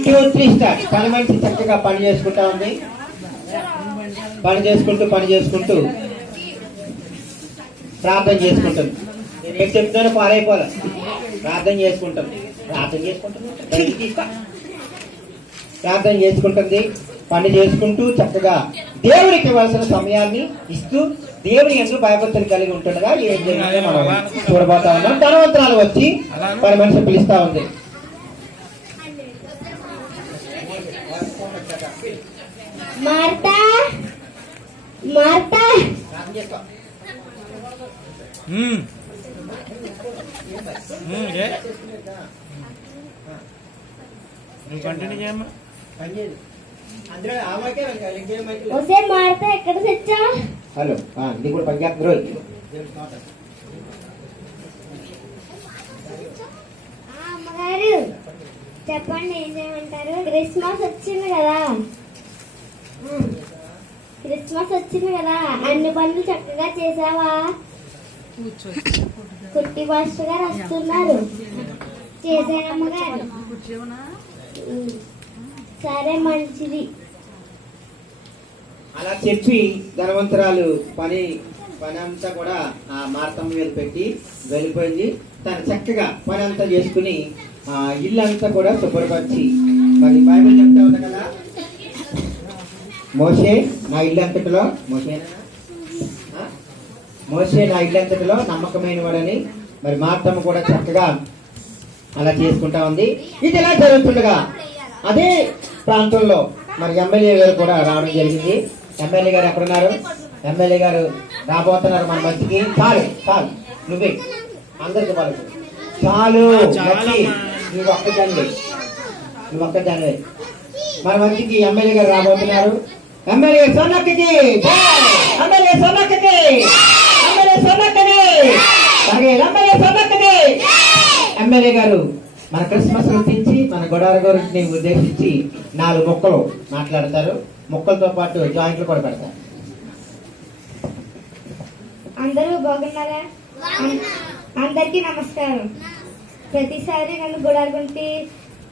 1 2 3 start. పని మనిషి చక్కగా పని చేసుకుంటా ఉంది. పని చేసుకుంటూ ప్రార్థన చేసుకుంటుంది. నేను ఏం చెప్తానో పారైపోలే. ప్రార్థన చేసుకుంటుంది. ప్రార్థన చేసుకుంటుంది. పని చేసుకుంటూ చక్కగా దేవుడికి ఇవ్వాల్సిన సమయాన్ని ఇస్తూ దేవుని యందు భయభక్తులు కలిగి ఉంటుండగా ఏం జరిగిందో మనం చూడబోతా ఉన్నాం. ధనవంతరాలు వచ్చి పని మనిషి పిలుస్తా ఉంది. మార్తా మార్తా మార్తా ఎక్కడ తెచ్చా? హలో ఇది కూడా పనిచేస్తుంది. అమ్మగారు చెప్పండి, ఏం చేయమంటారు? క్రిస్మస్ వచ్చింది కదా, అన్ని పనులు చక్కగా చేసావా? కుట్టి మాస్టర్ గారు వస్తున్నారు. చేశానమ్మగారు. సరే, మంచిది. అలా చెప్పి ధనవంతరాలు పని అంతా కూడా ఆ మార్తమ్మ మీద పెట్టి వెళ్ళిపోయింది. తను చక్కగా పని అంతా చేసుకుని ఇల్లు అంతా కూడా శుభ్రపరిచి, మరి బైబిల్ చెప్తా ఉంది కదా, మోషే నా ఇల్లు అంతటిలో నమ్మకమైన వాడని. మరి మార్తమ్మ కూడా చక్కగా అలా చేసుకుంటా ఉంది. ఇది ఎలా జరుగుతుండగా అదే ప్రాంతంలో మరి ఎమ్మెల్యే గారు కూడా రావడం జరిగింది. ఎమ్మెల్యే గారు ఎక్కడున్నారు? ఎమ్మెల్యే గారు రాబోతున్నారు మన మధ్యకి. చాలు నువ్వే అందరికి పలుకు. చాలు నువ్వు ఒక్కదానివే. మన మధ్యకి ఎమ్మెల్యే గారు రాబోతున్నారు. ఎమ్మెల్యే సోనక్కకి, ఎమ్మెల్యే గారు మన క్రిస్మస్ గురించి, మన గొడవ గురించి ఉద్దేశించి 4 మొక్కలు మాట్లాడతారు. మొక్కలతో పాటు జాయింట్లు కూడా పెడతారు. అందరూ బాగున్నారా? అందరికీ నమస్కారం. ప్రతిసారి నన్ను గుడారగుంటి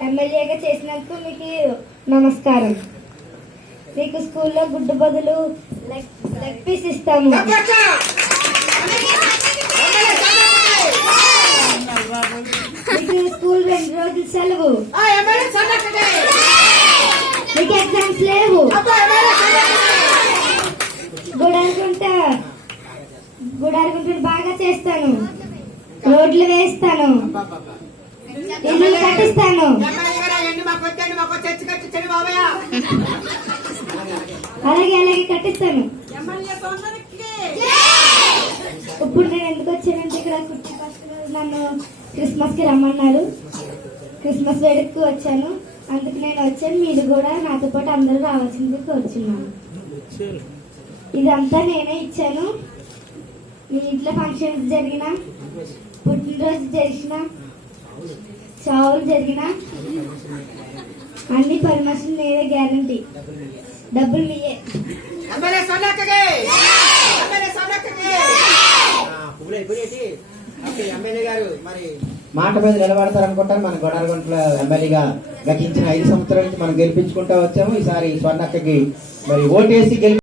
ఎమ్మెల్యేగా చేసినందుకు మీకు నమస్కారం. మీకు స్కూల్లో గుడ్డు బదులు లెగ్ పీస్ ఇస్తాము. మీకు స్కూల్ 2 రోజులు సెలవు. మీకు ఎగ్జామ్స్ లేవు. గుడారగుంట బాగా చేస్తాను. రోడ్లు వేస్తాను, ఇల్లు కట్టిస్తాను. అలాగే కట్టిస్తాను. ఇప్పుడు నేను ఎందుకు వచ్చానంటే, ఇక్కడ కుట్టి ఫస్ట్ నన్ను క్రిస్మస్ కి రమ్మన్నారు. క్రిస్మస్ వేడుకకు వచ్చాను. అందుకు నేను వచ్చాను. మీరు కూడా నాతో పాటు అందరూ రావాల్సింది కోరుచున్నాను. ఇదంతా నేనే ఇచ్చాను. మీ ఇంట్లో ఫంక్షన్స్ జరిగినా, పుట్టినరోజు జరిగిన, చావులు జరిగిన అన్ని పర్మిషన్ నేనే, గ్యారంటీ. డబ్బులు మీయే. ఎమ్మెల్యే గారు మరి మాట మీద నిలబడతారు అనుకుంటారు. మన గొడారగుంటలో ఎమ్మెల్యేగా గతించిన 5 సంవత్సరాల నుంచి మనం గెలిపించుకుంటా వచ్చాము. ఈసారి స్వర్ణక్కకి మరి ఓటేసి